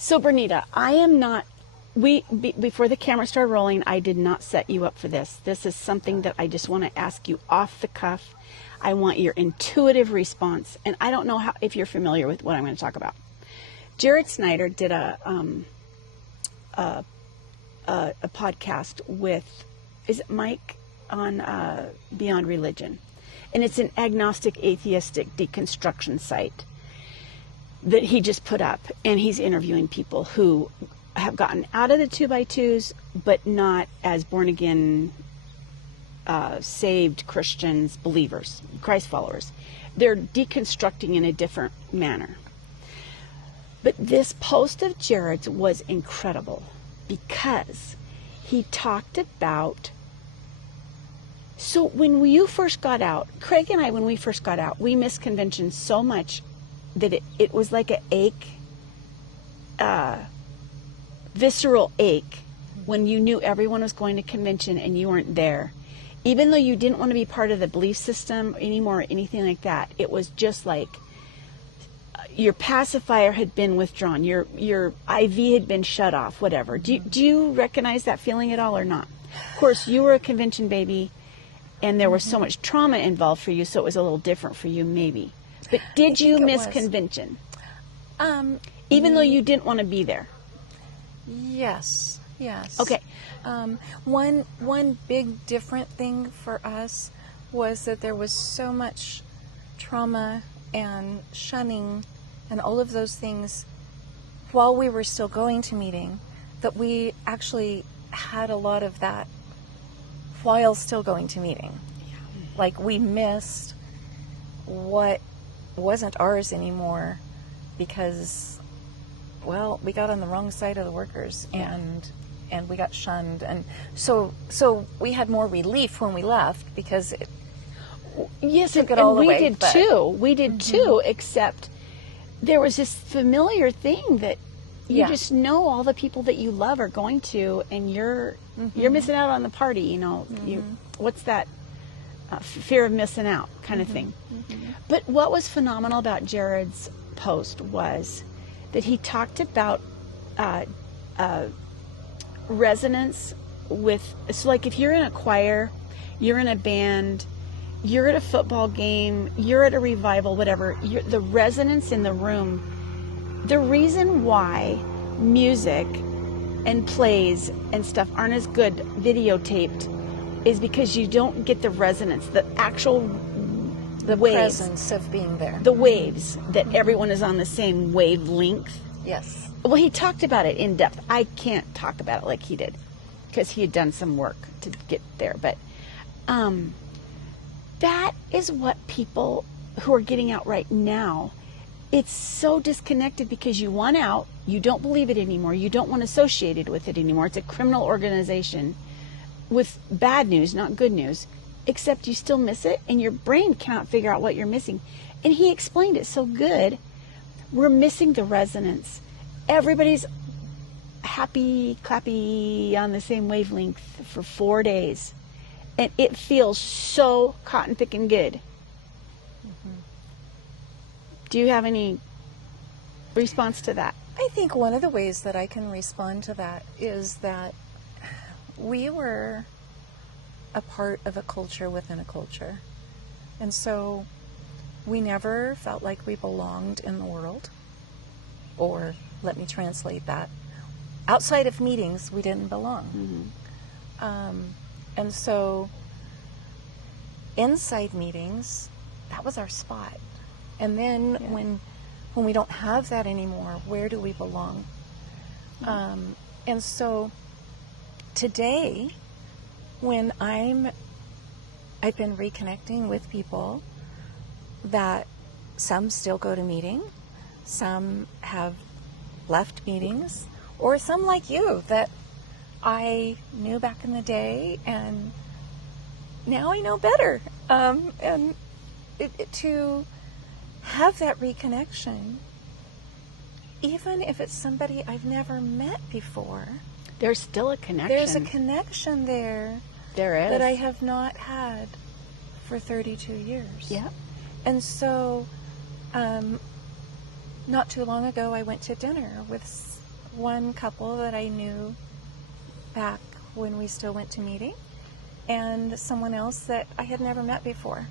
So Bernita, I am not, before the camera started rolling, I did not set you up for this. This is something that I just want to ask you off the cuff. I want your intuitive response. And I don't know if you're familiar with what I'm going to talk about. Jared Snyder did a podcast with, is it Mike, on Beyond Religion. And it's an agnostic, atheistic deconstruction site that he just put up, and he's interviewing people who have gotten out of the 2x2s, but not as born again, saved Christians, believers, Christ followers. They're deconstructing in a different manner. But this post of Jared's was incredible because he talked about, so when you first got out, Craig and I, when we first got out, we missed convention so much that it was like an ache, visceral ache when you knew everyone was going to convention and you weren't there. Even though you didn't want to be part of the belief system anymore or anything like that, it was just like your pacifier had been withdrawn, your IV had been shut off, whatever. Do you recognize that feeling at all or not? Of course, you were a convention baby and there was so much trauma involved for you, so it was a little different for you maybe. But did you miss convention? Even though you didn't want to be there? Yes. Okay. One big different thing for us was that there was so much trauma and shunning and all of those things while we were still going to meeting, that we actually had a lot of that while still going to meeting. Yeah. Like we missed what wasn't ours anymore because, well, we got on the wrong side of the workers and we got shunned, and so we had more relief when we left because it took it all away. We did too, except there was this familiar thing that you just know all the people that you love are going to, and you're missing out on the party. You know, what's that? Fear of missing out kind of thing. But what was phenomenal about Jared's post was that he talked about resonance with, so like if you're in a choir, you're in a band, you're at a football game, you're at a revival, whatever, the resonance in the room, the reason why music and plays and stuff aren't as good videotaped is because you don't get the resonance, the actual waves, presence of being there. The waves that everyone is on the same wavelength. Yes. Well, he talked about it in depth. I can't talk about it like he did because he had done some work to get there. But that is what people who are getting out right now, it's so disconnected because you want out, you don't believe it anymore, you don't want associated with it anymore. It's a criminal organization with bad news, not good news, except you still miss it and your brain cannot figure out what you're missing. And he explained it so good. We're missing the resonance. Everybody's happy, clappy on the same wavelength for 4 days. And it feels so cotton picking good. Do you have any response to that? I think one of the ways that I can respond to that is that we were a part of a culture within a culture. And so we never felt like we belonged in the world. Or, let me translate that, outside of meetings, we didn't belong. And so inside meetings, that was our spot. And then when we don't have that anymore, where do we belong? And so today, when I've been reconnecting with people that some still go to meeting, some have left meetings, or some like you that I knew back in the day and now I know better. And to have that reconnection, even if it's somebody I've never met before, there's still a connection. There's a connection there. There is. That I have not had for 32 years. Yeah. And so, not too long ago, I went to dinner with one couple that I knew back when we still went to meeting, and someone else that I had never met before.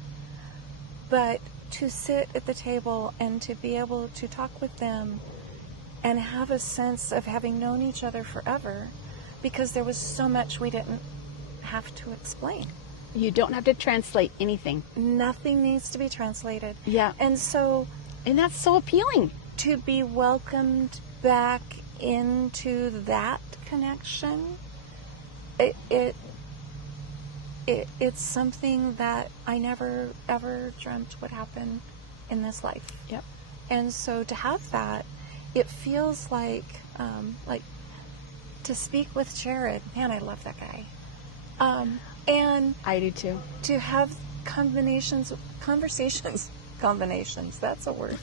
But to sit at the table and to be able to talk with them and have a sense of having known each other forever, because there was so much we didn't have to explain. You don't have to translate anything. Nothing needs to be translated. Yeah. And that's so appealing. to be welcomed back into that connection, it's something that I never ever dreamt would happen in this life. Yep. And so to have that, it feels like to speak with Jared. Man, I love that guy. And I do too. to have conversations, that's a word,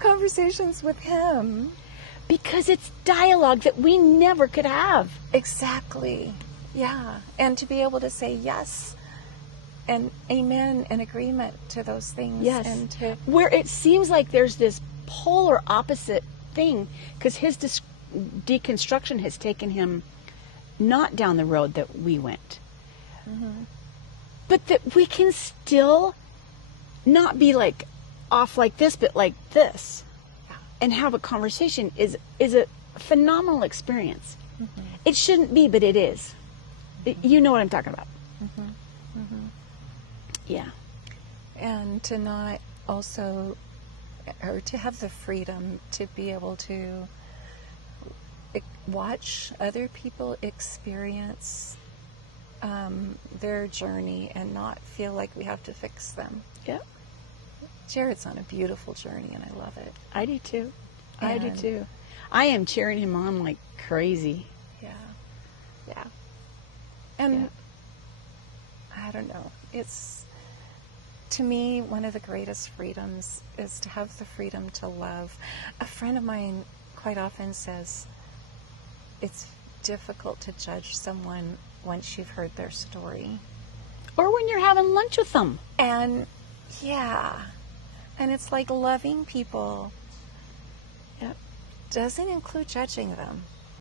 conversations with him. Because it's dialogue that we never could have. Exactly. Yeah. And to be able to say yes and amen and agreement to those things. Yes. And to, where it seems like there's this polar opposite thing, because his deconstruction has taken him not down the road that we went. mm-hmm. But that we can still not be like off like this, but like this, and have a conversation is a phenomenal experience. Mm-hmm. It shouldn't be, but it is. You know what I'm talking about. Mm-hmm. Mm-hmm. Yeah. And to not also, or to have the freedom to be able to watch other people experience their journey and not feel like we have to fix them. Yeah. Jared's on a beautiful journey, and I love it. I do too. I do too. I am cheering him on like crazy. Yeah. Yeah. And Yeah. I don't know. It's, to me, one of the greatest freedoms is to have the freedom to love. A friend of mine quite often says it's difficult to judge someone once you've heard their story. Or when you're having lunch with them. And yeah. And it's like loving people Yep. doesn't include judging them.